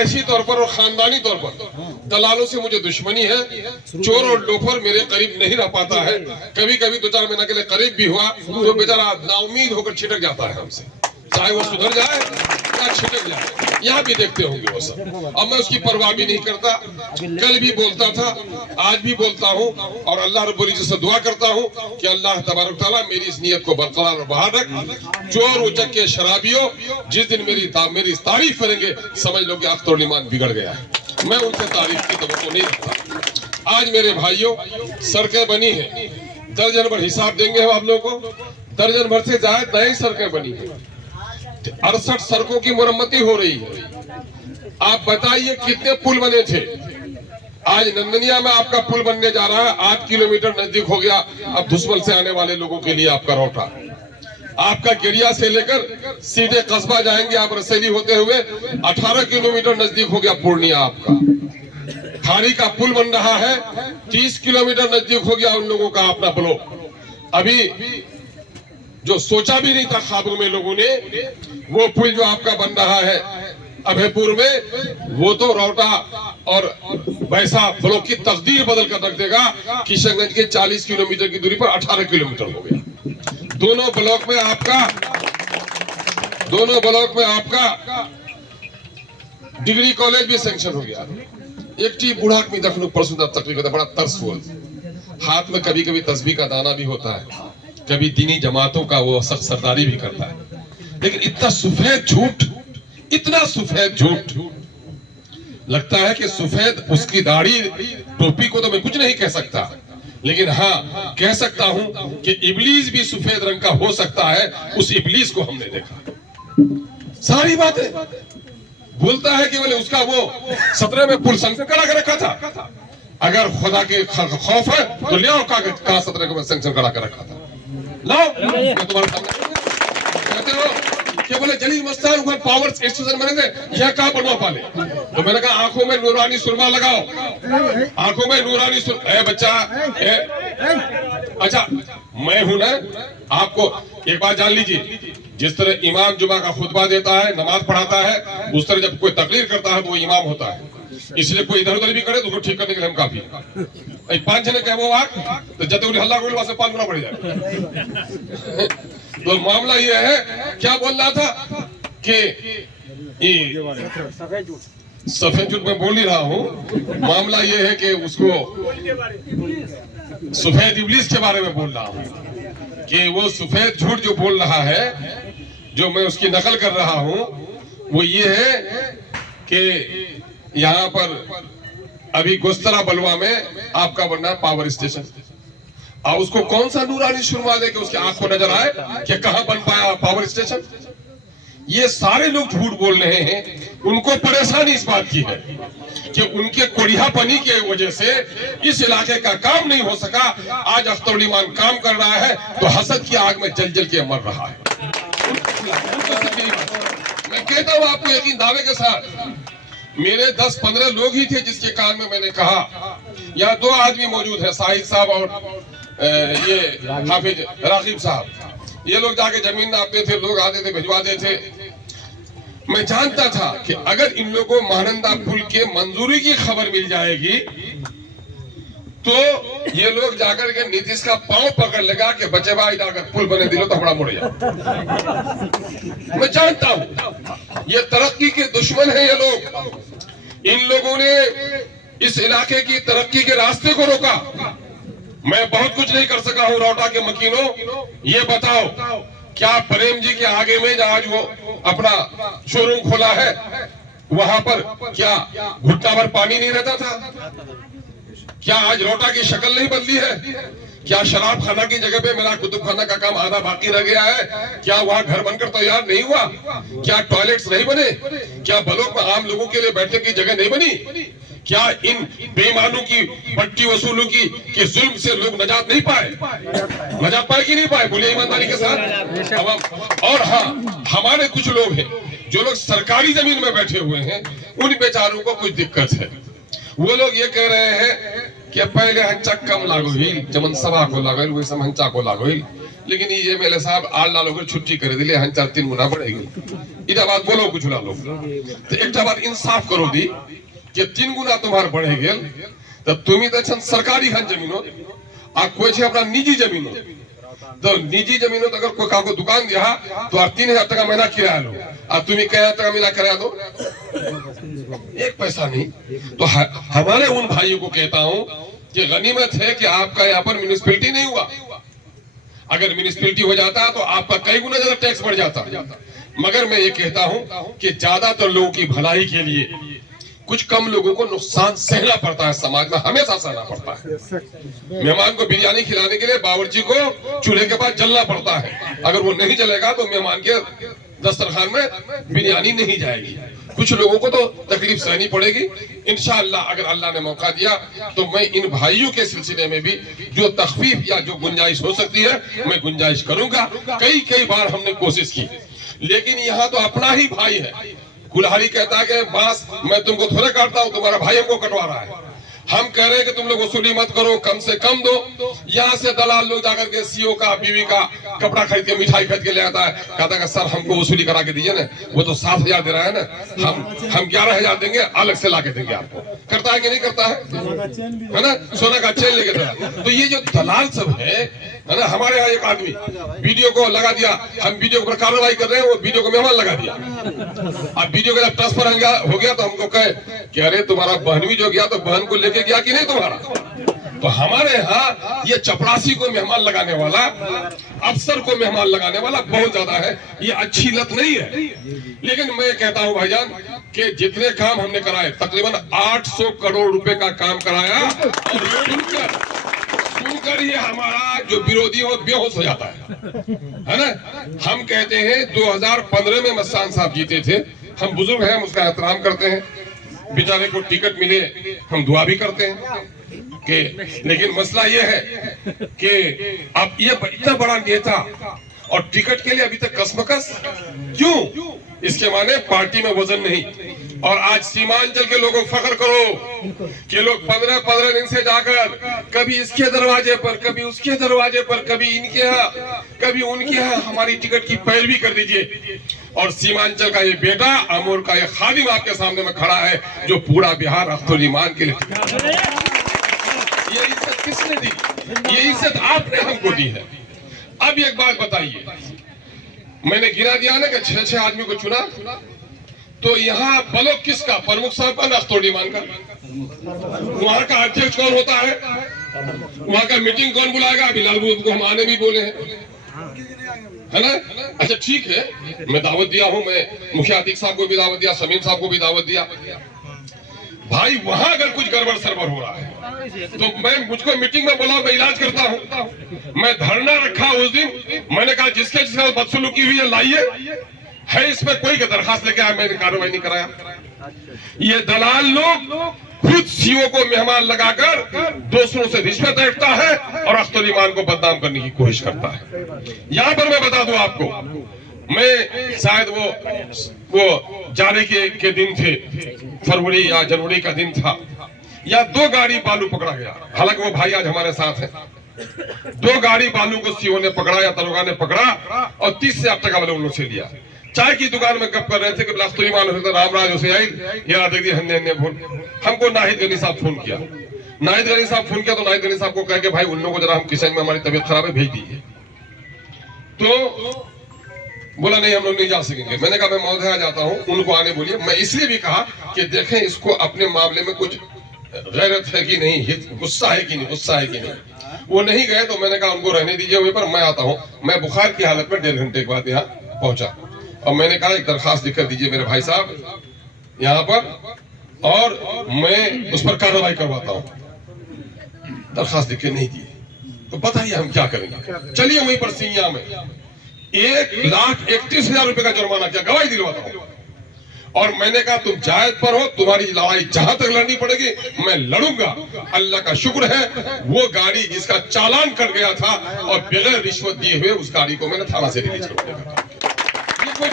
ऐसी तौर पर और खानदानी तौर पर दलालों से मुझे दुश्मनी है। चोर और लोफर मेरे करीब नहीं रह पाता है। कभी कभी 2-4 महीने के लिए करीब भी हुआ तो बेचारा नाउमीद होकर छिटक जाता है हमसे, चाहे वो सुधर जाए या छिटक जाए। यहाँ भी देखते होंगे वो सब। अब मैं उसकी परवाह भी नहीं करता। कल भी बोलता था, आज भी बोलता हूँ और अल्लाह रब्बुल इज्जत से दुआ करता हूँ कि अल्लाह तबारक तआला मेरी इस नियत को बरकरार और बहाल रख। चोर उचक के शराबियों जिस दिन मेरी तारीफ करेंगे समझ लो कि अख्तर ईमान बिगड़ गया है। मैं उनसे तारीफ की तवक्को नहीं रखता। आज मेरे भाइयों सड़कें बनी है, दर्जन भर हिसाब देंगे हम आप लोगों को। दर्जन भर से ज्यादा नई सड़कें बनी है, 68 सड़कों की मुरम्मती हो रही है। आप बताइए कितने पुल बने थे। आज नंदनिया में आपका पुल बनने जा रहा है, 8 किलोमीटर नजदीक हो गया। अब दुश्मन से आने वाले लोगों के लिए आपका रोटा, आपका गिरिया से लेकर सीधे कस्बा जाएंगे आप रसैली होते हुए 18 किलोमीटर नजदीक हो गया पूर्णिया। आपका खाड़ी का पुल बन रहा है, 30 किलोमीटर नजदीक हो गया उन लोगों का अपना ब्लॉक। अभी जो सोचा भी नहीं था ख्वाबों में लोगों ने, वो पुल जो आपका बन रहा है अभयपुर में, वो तो रोटा और वैसा ब्लॉक की तकदीर बदल कर रख देगा। किशनगंज के 40 किलोमीटर की दूरी पर 18 किलोमीटर हो गया। दोनों ब्लॉक में आपका डिग्री कॉलेज भी सैंक्शन हो गया। एक टी बूढ़ा आदमी दखनू परसुदा तकलीफ होता, बड़ा तरस हुआ। हाथ में कभी कभी तस्बीह का दाना भी होता है, कभी दीनी जमातों का वो सख्त सरदारी भी करता है। लेकिन इतना सफेद झूठ, इतना सफेद झूठ, लगता है कि सफेद उसकी दाढ़ी टोपी को तो मैं कुछ नहीं कह सकता, लेकिन हाँ कह सकता हूं कि इब्लीस भी सफेद रंग का हो सकता है। उस इब्लीस को हमने देखा। सारी बातें बोलता है कि बोले उसका वो 17 में पुल सैंक्शन करा के रखा था। अगर खुदा के खौफ है तो ले आओ कागज, कहा 17 को सैंक्शन करा के रखा था, लाओ। मैं तुम्हारे सामने कहते हो कि बोले जलील मस्तान ऊपर पावर स्टेशन बनेंगे, यह कहाँ बनवा पाले। तो मैंने कहा आंखों में नूरानी सुरमा लगाओ, आंखों में नूरानी सुरमा। बच्चा अच्छा मैं हूं ना, आपको एक बात जान लीजिए, जिस तरह इमाम जुमा का खुतबा देता है, नमाज पढ़ाता है, उस तरह जब कोई तकरीर करता है वो इमाम होता है। इसलिए कोई इधर उधर भी करे तो उसको ठीक करने के लिए हम काफी है। 5 जने कहे वो आग तो जते उन्हें हल्ला कोई से 5 गुना बढ़ जाए। तो मामला ये है, क्या बोल रहा था कि सफेद झूठ में बोल ही रहा हूँ। मामला ये है कि उसको सफेद इब्लीस के बारे में बोल रहा हूँ कि वो सफेद झूठ जो बोल रहा है, जो मैं उसकी नकल कर रहा हूँ, वो ये है कि यहाँ पर अभी गोस्तरा बलवा में आपका बनना है पावर स्टेशन। और उसको कौन सा नूरानी सुरमा दे के उसकी आंख को नजर आए कि कहां बन पाया पावर स्टेशन। ये सारे लोग झूठ बोल रहे हैं। उनको परेशानी इस बात की है कि उनके कोढ़ियापनी के वजह से इस इलाके का काम नहीं हो सका। आज अख्तर ईमान काम कर रहा है तो हसद की आग में जल जल के मर रहा है। मैं कहता हूं आपको यकीन दावे के साथ, मेरे 10-15 लोग ही थे जिसके कान में मैंने कहा। यहाँ 2 आदमी मौजूद है, साहिद साहब और ये हाफिज राकिब साहब। ये लोग जाके जमीन नापते थे, लोग आते थे भिजवा देते थे। मैं जानता था कि अगर इन लोगों को महानंदा पुल के मंजूरी की खबर मिल जाएगी तो ये लोग जाकर के नीतीश का पांव पकड़ लेगा कि बच्चे भाई अगर पुल बने दिलो तो हमारा मुड़ जाए। मैं जानता हूं ये तरक्की के दुश्मन है ये लोग। इन लोगों ने इस इलाके की तरक्की के रास्ते को रोका। मैं बहुत कुछ नहीं कर सका हूं। रोटा के मकीनों, ये बताओ क्या प्रेम जी के आगे में आज वो अपना शोरूम खोला है, वहां पर क्या घुटना भर पानी नहीं रहता था? क्या आज रोटा की शक्ल नहीं बदली है? क्या शराब खाना की जगह पे मेरा कुतुब खाना का काम आधा बाकी रह गया है? क्या वहाँ घर बनकर तैयार नहीं हुआ? क्या टॉयलेट्स नहीं बने? क्या ब्लॉक में आम लोगों के लिए बैठने की जगह नहीं बनी? क्या इन बेईमानों की पट्टी वसूलों की जुल्म से लोग नजात नहीं पाए? नजात पाए कि नहीं पाए? बोलिए ईमानदारी के साथ। और हाँ, हमारे कुछ लोग हैं जो लोग सरकारी जमीन में बैठे हुए हैं, उन बेचारों को कुछ दिक्कत है। वो लोग ये कह रहे हैं कि पहले हंचा कम लागू हुई, जमन सभा को लागल वैसे हंचा को लागू हुई। लेकिन ये एमएलए साहब 8 लाल होकर छुट्टी कर दिले हन 4-3 गुना बढ़ेगी इटा बात बोलो कुछ ला लोग तो एक बार इंसाफ करो दी कि 3 गुना तुम्हार बढ़े गेल तो तुम्ही तो छन सरकारी हन जमीनो आ कोई छे अपना निजी जमीनो तो निजी जमीनो तो अगर कोई काको दुकान दिया तो 3000 टका महीना किराया लो और तुम्हें क्या टका मिला किराया दो 1 पैसा नहीं तो हमारे उन भाइयों को कहता हूं कि गनीमत है कि आपका यहाँ पर म्युनिसिपैलिटी नहीं हुआ अगर म्युनिसिपैलिटी हो जाता तो आपका कई गुना ज्यादा टैक्स बढ़ जाता मगर मैं ये कहता हूं कि ज्यादातर लोगों की भलाई के लिए कुछ कम लोगों को नुकसान सहना पड़ता है समाज में हमेशा सहना पड़ता है मेहमान को बिरयानी खिलाने के लिए बावर्ची को चूल्हे के पास जलना पड़ता है अगर वो नहीं जलेगा तो मेहमान के दस्तरखान में बिरयानी नहीं जाएगी कुछ लोगों को तो तकलीफ सहनी पड़ेगी इंशाअल्लाह अगर अल्लाह ने मौका दिया तो मैं इन भाइयों के सिलसिले में भी जो तखफीफ या जो गुंजाइश हो सकती है मैं गुंजाइश करूंगा कई बार हमने कोशिश की लेकिन यहाँ तो अपना ही भाई है कुल्हाड़ी कहता है कि बांस मैं तुमको थोड़े काटता हूँ तुम्हारा भाई हमको कटवा रहा है हम कह रहे हैं कि तुम लोग वसूली मत करो कम से कम दो यहाँ से दलाल लोग जाकर के सीओ का बीवी का कपड़ा खरीद के मिठाई खरीद के ले आता है कहता है सर हमको वसूली करा के दीजिए ना वो तो 7,000 दे रहा है ना हम 11,000 देंगे अलग से ला के देंगे आपको करता है कि नहीं करता है ना सोना का चेन लेके दे तो ये जो दलाल सब है ना हमारे यहाँ एक आदमी वीडियो को लगा दिया हम वीडियो पर कार्रवाई कर रहे हैं वो वीडियो को मेहमान लगा दिया अब वीडियो का जब ट्रांसफर हो गया तो हमको कहे कि अरे तुम्हारा बहन भी जो गया तो बहन को लेके गया कि नहीं तुम्हारा तो हमारे यहाँ ये चपरासी को मेहमान लगाने वाला अफसर को मेहमान लगाने वाला बहुत ज्यादा है ये अच्छी लत नहीं है लेकिन मैं कहता हूँ भाईजान कि जितने काम हमने कराए तकरीबन 800 करोड़ रुपए का काम कराया और सुनकर ही हमारा जो विरोधी हो बेहोश हो जाता है ना हम कहते हैं 2015 में मस्तान साहब जीते थे हम बुजुर्ग हैं हम उसका एहतराम करते हैं बेचारे को टिकट मिले हम दुआ भी करते हैं कि लेकिन मसला ये है कि अब ये इतना बड़ा नेता और टिकट के लिए अभी तक कसमकस क्यों इसके माने पार्टी में वजन नहीं और आज सीमांचल के लोगों को फख्र करो कि लोग 15 दिन से जाकर कभी इसके दरवाजे पर कभी उसके दरवाजे पर कभी इनके यहाँ कभी उनके यहाँ हमारी टिकट की पैरवी कर दीजिए और सीमांचल का ये बेटा अमूर का ये खादिम आपके सामने में खड़ा है जो पूरा बिहार अख्तुल ईमान के लिए ये इज्जत किसने दी ये इज्जत आपने हमको दी है अब एक बात बताइए मैंने गिरा दिया ना कि 6 आदमी को चुना तो यहाँ ब्लॉक किसका प्रमुख साहब का अख्तुल ईमान का वहाँ का अध्यक्ष कौन होता है वहाँ का मीटिंग कौन बुलाएगा अभी लालबू को हम आने भी बोले हैं है ना अच्छा ठीक है मैं दावत दिया हूँ मैं मुखिया अतीक साहब को भी दावत दिया समीम साहब को भी दावत दिया भाई वहां अगर कुछ गड़बड़ सरबर हो रहा है तो मैं मुझको मीटिंग में बोला मैं इलाज करता हूँ मैं धरना रखा उस दिन मैंने कहा जिसके जिसका बदसलूकी हुई है लाइए है इसमें कोई दरखास्त लेके आया मैंने कार्रवाई नहीं कराया ये दलाल लोग खुद सीओ को मेहमान लगाकर दूसरों से रिश्वत ऐंठता है और अख्तुल ईमान को बदनाम करने की कोशिश करता है यहाँ पर मैं बता दूं आपको मैं शायद वो जाने के दिन थे फरवरी या जनवरी का दिन था या 2 गाड़ी बालू पकड़ा गया हालांकि वो भाई आज हमारे साथ हैं 2 गाड़ी बालू को सीओ ने पकड़ा या दरोगा ने पकड़ा और 30,000 टका वाले उन्होंने से लिया चाय की दुकान में गप कर रहे थे कि अख्तुल ईमान रामराज से आई ये देखिए हन्ने फोन हमको नाहिद गनी साहब फोन किया नाहिद गनी साहब फोन किया तो नाहिद गनी साहब को कह के भाई उन लोगों को जरा हम किशन में हमारी तबीयत खराब है भेज दीजिए तो बोला नहीं हम लोग नहीं जा सकेंगे मैंने कहा मैं महोदय आ जाता हूँ उनको आने बोलिए मैं इसलिए भी कहा कि देखें इसको अपने मामले में कुछ गैरत है कि नहीं गुस्सा है कि नहीं वो नहीं गए तो मैंने कहा उनको रहने दीजिए वहीं पर मैं आता हूँ मैं बुखार की हालत में 1.5 घंटे के बाद यहाँ पहुंचा और मैंने कहा एक दरखास्त लिख कर दीजिए मेरे भाई साहब यहाँ पर और मैं उस पर कार्रवाई करवाता हूँ दरखास्त लिख के नहीं दी तो बताइए हम क्या करेंगे चलिए वहीं पर सिंगिया में 1,31,000 रुपए का जुर्माना किया गवाही दिलवाता हूँ और मैंने कहा तुम जायज पर हो तुम्हारी लड़ाई जहां तक लड़नी पड़ेगी मैं लड़ूंगा अल्लाह का शुक्र है वो गाड़ी जिसका चालान कट गया था और बगैर रिश्वत दिए हुए उस गाड़ी को मैंने थाना से रिलीज कर दिया कोई